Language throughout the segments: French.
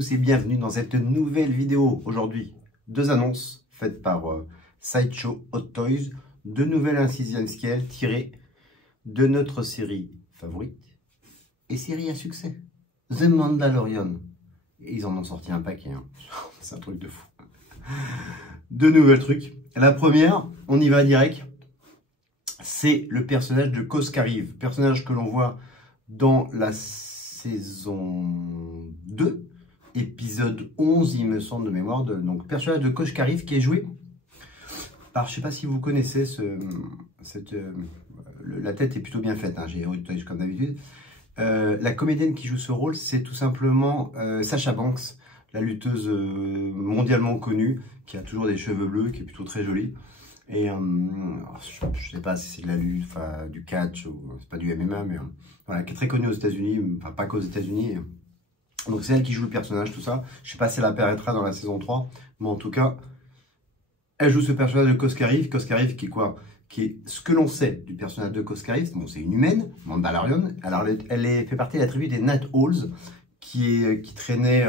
tous et bienvenue dans cette nouvelle vidéo. Aujourd'hui, deux annonces faites par Sideshow Hot Toys, deux nouvelles incissions scale tirées de notre série favorite et série à succès, The Mandalorian. Et ils en ont sorti un paquet, hein. C'est un truc de fou. Deux nouvelles trucs. La première, on y va direct, c'est le personnage de Koskariv, personnage que l'on voit dans la saison 2, épisode 11, il me semble de mémoire. Donc, personnage de Koskariv qui est joué par, je ne sais pas si vous connaissez, la tête est plutôt bien faite, hein, j'ai comme d'habitude. La comédienne qui joue ce rôle, c'est tout simplement Sasha Banks, la lutteuse mondialement connue, qui a toujours des cheveux bleus, qui est plutôt très jolie. Et je ne sais pas si c'est de la lutte, du catch, ou c'est pas du MMA, mais voilà, qui est très connue aux États-Unis, enfin pas qu'aux États-Unis. Donc c'est elle qui joue le personnage, tout ça. Je ne sais pas si elle apparaîtra dans la saison 3, mais en tout cas, elle joue ce personnage de Koskariv. Koskariv qui est quoi? Qui est ce que l'on sait du personnage de Koskariv. Bon, c'est une humaine, Mandalorian. Alors elle fait partie de la tribu des Night Owls, qui traînait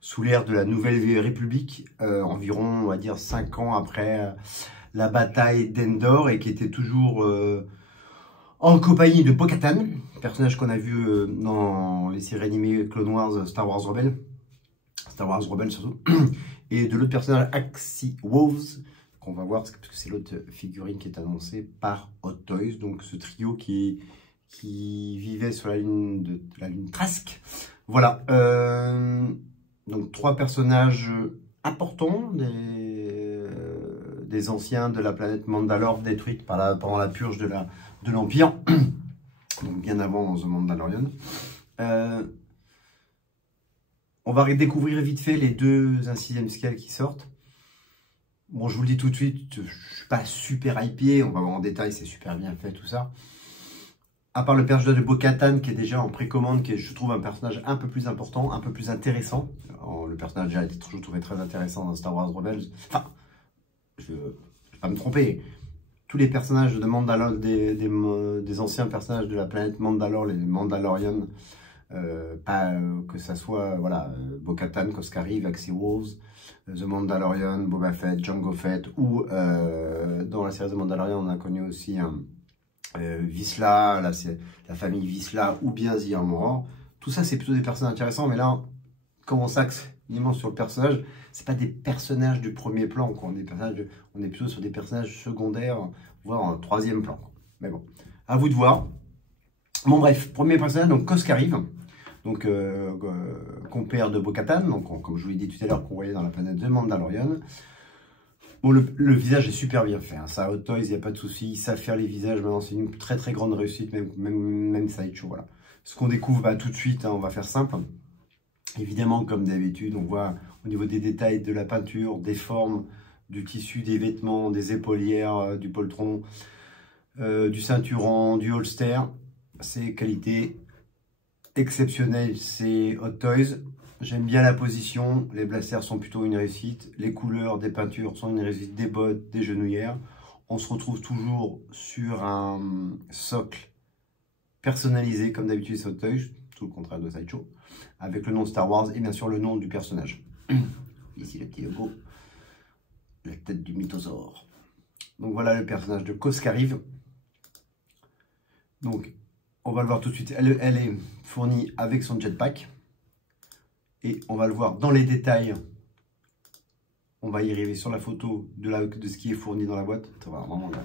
sous l'ère de la Nouvelle République, environ, on va dire, 5 ans après la bataille d'Endor, et qui était toujours en compagnie de Bo-Katan, personnage qu'on a vu dans les séries animées Clone Wars, Star Wars Rebels surtout, et de l'autre personnage, Axie Wolves, qu'on va voir, parce que c'est l'autre figurine qui est annoncée par Hot Toys, donc ce trio qui vivait sur la lune Trask. Voilà. Donc 3 personnages importants des anciens de la planète Mandalore détruite pendant la purge de l'Empire, donc bien avant The Mandalorian. On va découvrir vite fait les deux incissions scale qui sortent. Bon, je vous le dis tout de suite, je ne suis pas super hypé, on va voir en détail, c'est super bien fait tout ça. À part le personnage de Bo-Katan qui est déjà en précommande, qui est, je trouve, un personnage un peu plus important, un peu plus intéressant. Alors, le personnage déjà été je trouvais très intéressant dans Star Wars Rebels. Enfin, je ne vais pas me tromper. Tous les personnages de Mandalore, des anciens personnages de la planète Mandalore, les Mandalorians, que ça soit voilà, Bo-Katan, Koskariv, Axie Wolves, The Mandalorian, Boba Fett, Jango Fett, ou dans la série The Mandalorian, on a connu aussi Vizsla, là c'est la famille Vizsla, ou bien Zir Moror. Tout ça c'est plutôt des personnages intéressants, mais là, comme on s'axe uniquement sur le personnage, c'est pas des personnages du premier plan, quoi. On est plutôt sur des personnages secondaires, voire en 3e plan, quoi. Mais bon, à vous de voir. Bon bref, premier personnage, donc Koskariv, donc compère de Bo-Katan, donc comme je vous l'ai dit tout à l'heure, qu'on voyait dans la planète de Mandalorian. Bon, le visage est super bien fait, hein. Ça, Hot Toys, il n'y a pas de souci, ils savent faire les visages, maintenant c'est une très très grande réussite, même Sideshow, voilà. Ce qu'on découvre tout de suite, hein, on va faire simple. Évidemment, comme d'habitude, on voit au niveau des détails de la peinture, des formes, du tissu, des vêtements, des épaulières, du poltron, du ceinturon, du holster. C'est qualité exceptionnelle, c'est Hot Toys. J'aime bien la position, les blasters sont plutôt une réussite, les couleurs des peintures sont une réussite, des bottes, des genouillères. On se retrouve toujours sur un socle personnalisé, comme d'habitude c'est Hot Toys, tout le contraire de Sideshow, avec le nom Star Wars et bien sûr le nom du personnage. Ici le petit logo, la tête du mythosaure. Donc voilà le personnage de Koskariv. Donc on va le voir tout de suite, elle est fournie avec son jetpack. Et on va le voir dans les détails. On va y arriver sur la photo de ce qui est fourni dans la boîte. Voilà, vraiment, là.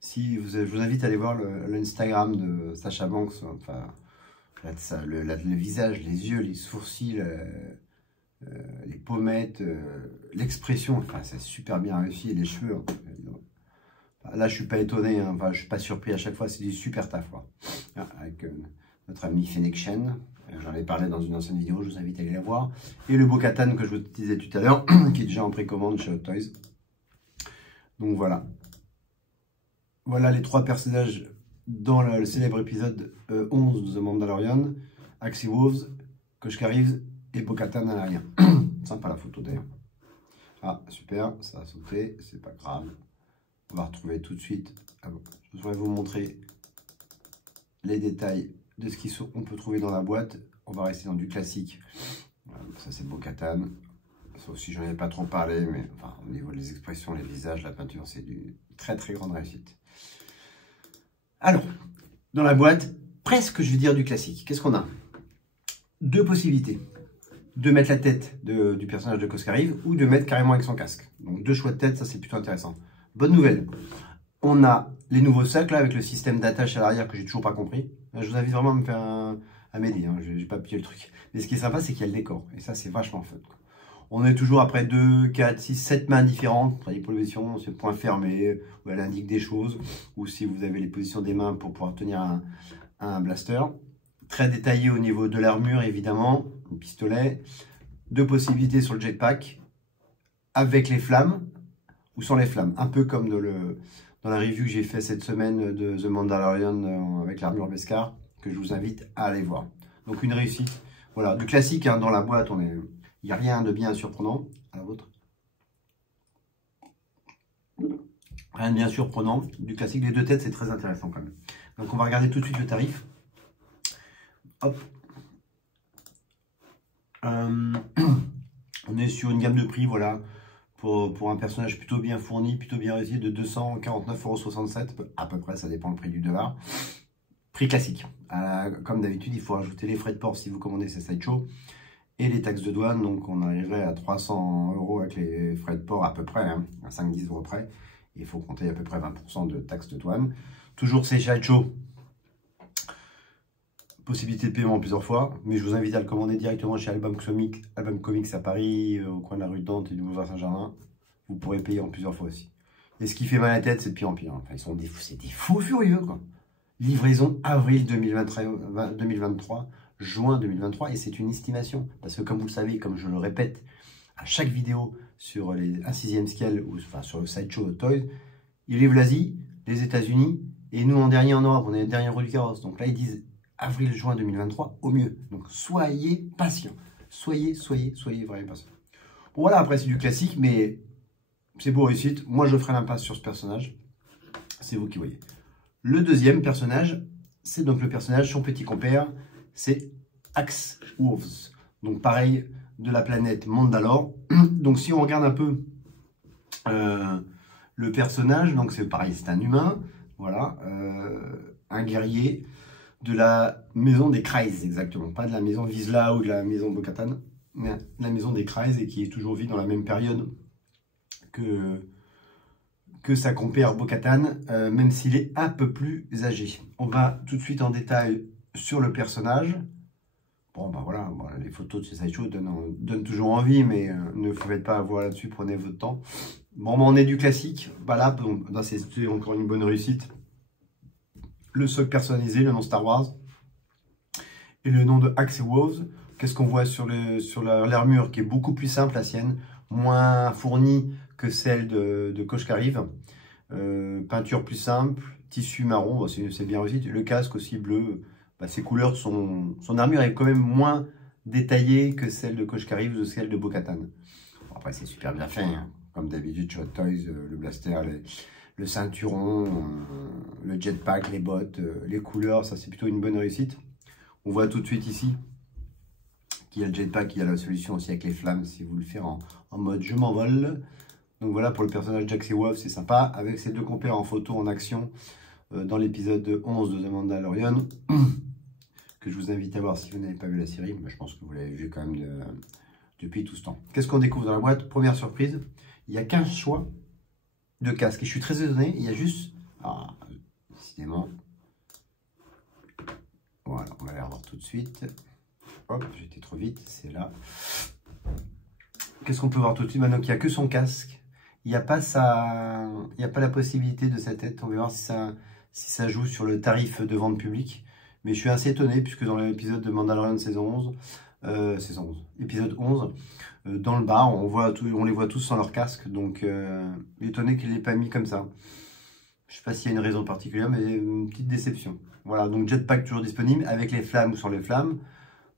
Je vous invite à aller voir l'Instagram de Sasha Banks. Enfin, le visage, les yeux, les sourcils, les pommettes, l'expression. Enfin, c'est super bien réussi. Et les cheveux. Hein. Là, je suis pas étonné. Hein. Enfin, je suis pas surpris à chaque fois. C'est du super taf. Avec notre ami Fennec Shen. J'en ai parlé dans une ancienne vidéo, je vous invite à aller la voir. Et le Bo-Katan que je vous disais tout à l'heure, qui est déjà en précommande chez Hot Toys. Donc voilà. Voilà les 3 personnages dans le célèbre épisode 11 de The Mandalorian. Axie Wolves, Koskariv et Bo-Katan à l'arrière. Sympa la photo d'ailleurs. Ah, super, ça a sauté, c'est pas grave. On va retrouver tout de suite. Ah bon, je voudrais vous montrer les détails de ce qu'on peut trouver dans la boîte. On va rester dans du classique. Voilà, ça c'est Bo-Katan. Sauf si j'en ai pas trop parlé, mais enfin, au niveau des expressions, les visages, la peinture, c'est du très très grande réussite. Alors, dans la boîte, presque je vais dire du classique. Qu'est-ce qu'on a? Deux possibilités. De mettre la tête du personnage de Coscarive ou de mettre carrément avec son casque. Donc deux choix de tête, ça c'est plutôt intéressant. Bonne nouvelle, on a les nouveaux sacs là avec le système d'attache à l'arrière que j'ai toujours pas compris. Je vous invite vraiment à me faire à m'aider, hein. J'ai pas pillé le truc. Mais ce qui est sympa, c'est qu'il y a le décor. Et ça, c'est vachement fun, quoi. On est toujours après 2, 4, 6, 7 mains différentes. Les positions, c'est point fermé, où elle indique des choses. Ou si vous avez les positions des mains pour pouvoir tenir un blaster. Très détaillé au niveau de l'armure, évidemment. Un pistolet. Deux possibilités sur le jetpack. Avec les flammes ou sans les flammes. Un peu comme dans la review que j'ai fait cette semaine de The Mandalorian avec l'armure Beskar, que je vous invite à aller voir. Donc une réussite. Voilà, du classique, hein, dans la boîte, il n'y a rien de bien surprenant. À la vôtre. Rien de bien surprenant. Du classique, les deux têtes, c'est très intéressant quand même. Donc on va regarder tout de suite le tarif. Hop. On est sur une gamme de prix, voilà, pour un personnage plutôt bien fourni, plutôt bien réussi, de 249,67 €, à peu près, ça dépend le prix du dollar. Prix classique. Comme d'habitude, il faut ajouter les frais de port si vous commandez ces sideshows et les taxes de douane. Donc on arriverait à 300 € avec les frais de port à peu près, hein, à 5-10 € près. Il faut compter à peu près 20% de taxes de douane. Toujours ces sideshows. Possibilité de paiement plusieurs fois, mais je vous invite à le commander directement chez Album Comics à Paris, au coin de la rue de Dante et du boulevard Saint-Germain. Vous pourrez payer en plusieurs fois aussi. Et ce qui fait mal à la tête, c'est de pire en pire. Enfin, c'est des fous furieux, quoi. Livraison avril 2023, juin 2023, et c'est une estimation. Parce que comme vous le savez, comme je le répète à chaque vidéo sur un 6e scale, ou enfin sur le sideshow Toys, ils livrent l'Asie, les États-Unis, et nous en dernier en Europe, on est les derniers roues du carrosse. Donc là, ils disent avril-juin 2023 au mieux. Donc soyez patients. Soyez vraiment patients. Bon, voilà, après c'est du classique, mais c'est beau réussite. Moi, je ferai l'impasse sur ce personnage. C'est vous qui voyez. Le deuxième personnage, c'est donc le personnage, son petit compère, c'est Axe Wolves. Donc pareil, de la planète Mandalore. Donc si on regarde un peu le personnage, donc c'est pareil, c'est un humain, voilà, un guerrier de la maison des Kryze, exactement. Pas de la maison Vizsla ou de la maison Bo-Katan, mais la maison des Kryze, et qui est toujours vue dans la même période que sa compère Bo-Katan, même s'il est un peu plus âgé. On va tout de suite en détail sur le personnage. Bon, bah voilà, les photos de ces sideshows donnent toujours envie, mais ne vous faites pas avoir là-dessus, prenez votre temps. Bon, bah, on est du classique. Bah là, c'est encore une bonne réussite. Le socle personnalisé, le nom Star Wars, et le nom de Axe Wolves. Qu'est-ce qu'on voit sur l'armure qui est beaucoup plus simple, la sienne, moins fournie que celle de Koshkariv. Peinture plus simple, tissu marron, bon, c'est bien réussi. Le casque aussi bleu, bah, ses couleurs, son armure est quand même moins détaillée que celle de Koshkariv ou celle de Bo-Katan. Bon, après, c'est super bien fait, hein. Comme d'habitude, Hot Toys, le blaster, le ceinturon, le jetpack, les bottes, les couleurs, ça c'est plutôt une bonne réussite. On voit tout de suite ici qu'il y a le jetpack, il y a la solution aussi avec les flammes si vous le faites en mode je m'envole. Donc voilà pour le personnage d'Axe Wolves, c'est sympa. Avec ses deux compères en photo en action dans l'épisode 11 de The Mandalorian, que je vous invite à voir si vous n'avez pas vu la série, mais je pense que vous l'avez vu quand même depuis tout ce temps. Qu'est-ce qu'on découvre dans la boîte? Première surprise, il y a 15 choix de casques. Et je suis très étonné, il y a juste... Ah, décidément. Voilà, on va les revoir tout de suite. Hop, j'étais trop vite, c'est là. Qu'est-ce qu'on peut voir tout de suite maintenant qu'il n'y a que son casque? Il n'y a pas la possibilité de sa tête. On va voir si ça joue sur le tarif de vente publique. Mais je suis assez étonné puisque dans l'épisode de Mandalorian saison 11, épisode 11, dans le bas, on les voit tous sans leur casque. Donc, étonné qu'il ne l'ait pas mis comme ça. Je ne sais pas s'il y a une raison particulière, mais une petite déception. Voilà, donc jetpack toujours disponible avec les flammes ou sans les flammes.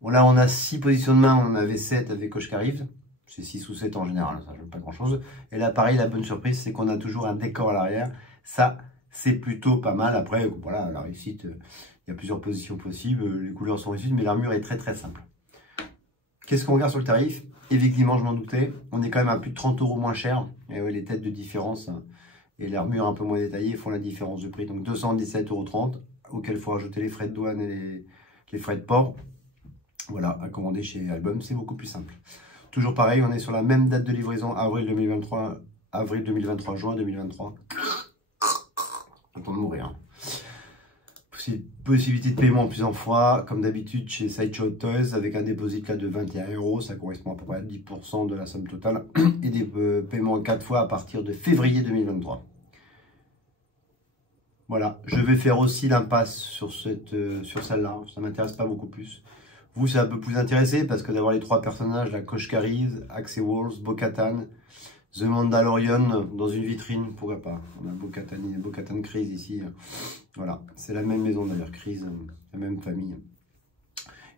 Bon, là, on a 6 positions de main, on en avait 7 avec Koshkariv. C'est 6 ou 7 en général, ça ne joue pas grand chose. Et là, pareil, la bonne surprise, c'est qu'on a toujours un décor à l'arrière. Ça, c'est plutôt pas mal. Après, voilà, la réussite, il y a plusieurs positions possibles. Les couleurs sont réussies, mais l'armure est très très simple. Qu'est-ce qu'on regarde sur le tarif? Effectivement, je m'en doutais. On est quand même à plus de 30 € moins cher. Et ouais, les têtes de différence et l'armure un peu moins détaillée font la différence de prix. Donc 217,30 €, auquel il faut rajouter les frais de douane et les frais de port. Voilà, à commander chez Album, c'est beaucoup plus simple. Toujours pareil, on est sur la même date de livraison, avril 2023, juin 2023. Attends de mourir. Possibilité de paiement en plusieurs fois, comme d'habitude chez Sideshow Toys, avec un dépôt là de 21 €, ça correspond à peu près à 10% de la somme totale, et des paiements 4 fois à partir de février 2023. Voilà, je vais faire aussi l'impasse sur celle-là, ça m'intéresse pas beaucoup plus. Vous, ça peut plus intéresser parce que d'avoir les 3 personnages, la Kosh Karyz, Axe Walls, Bo-Katan, The Mandalorian dans une vitrine, pourquoi pas. On a Bo-Katan Kryze ici. Voilà, c'est la même maison d'ailleurs, Kryze, la même famille.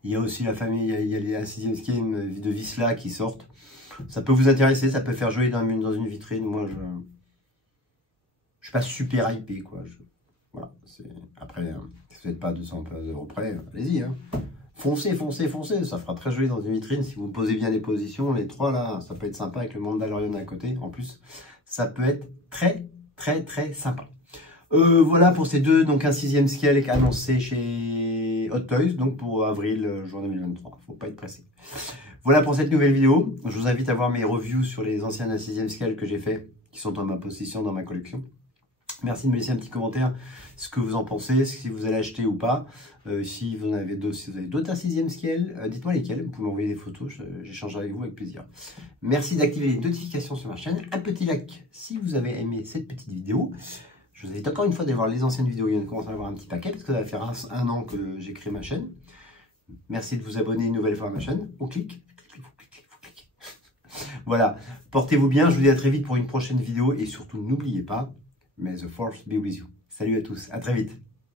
Il y a aussi la famille, il y a les 6e scale de Vizsla qui sortent. Ça peut vous intéresser, ça peut faire jouer dans une vitrine. Moi, je suis pas super hypé, quoi. Voilà, après, si vous n'êtes pas à 200 € près, allez-y, hein. Foncez, foncez, foncez, ça fera très joli dans une vitrine. Si vous posez bien les positions, les 3 là, ça peut être sympa avec le Mandalorian à côté. En plus, ça peut être très, très, très sympa. Voilà pour ces deux, donc un 6e scale annoncé chez Hot Toys, donc pour avril, juin 2023. Faut pas être pressé. Voilà pour cette nouvelle vidéo. Je vous invite à voir mes reviews sur les anciens 6e scale que j'ai fait, qui sont en ma possession dans ma collection. Merci de me laisser un petit commentaire, ce que vous en pensez, si vous allez acheter ou pas. Si vous avez d'autres 6e scale, dites-moi lesquels. Vous pouvez m'envoyer des photos, j'échangerai avec vous avec plaisir. Merci d'activer les notifications sur ma chaîne. Un petit like si vous avez aimé cette petite vidéo. Je vous invite encore une fois d'aller voir les anciennes vidéos. Il y en commence à avoir un petit paquet parce que ça va faire un an que j'ai créé ma chaîne. Merci de vous abonner une nouvelle fois à ma chaîne. On clique, vous cliquez. Voilà, portez-vous bien. Je vous dis à très vite pour une prochaine vidéo et surtout n'oubliez pas, may the force be with you. Salut à tous, à très vite.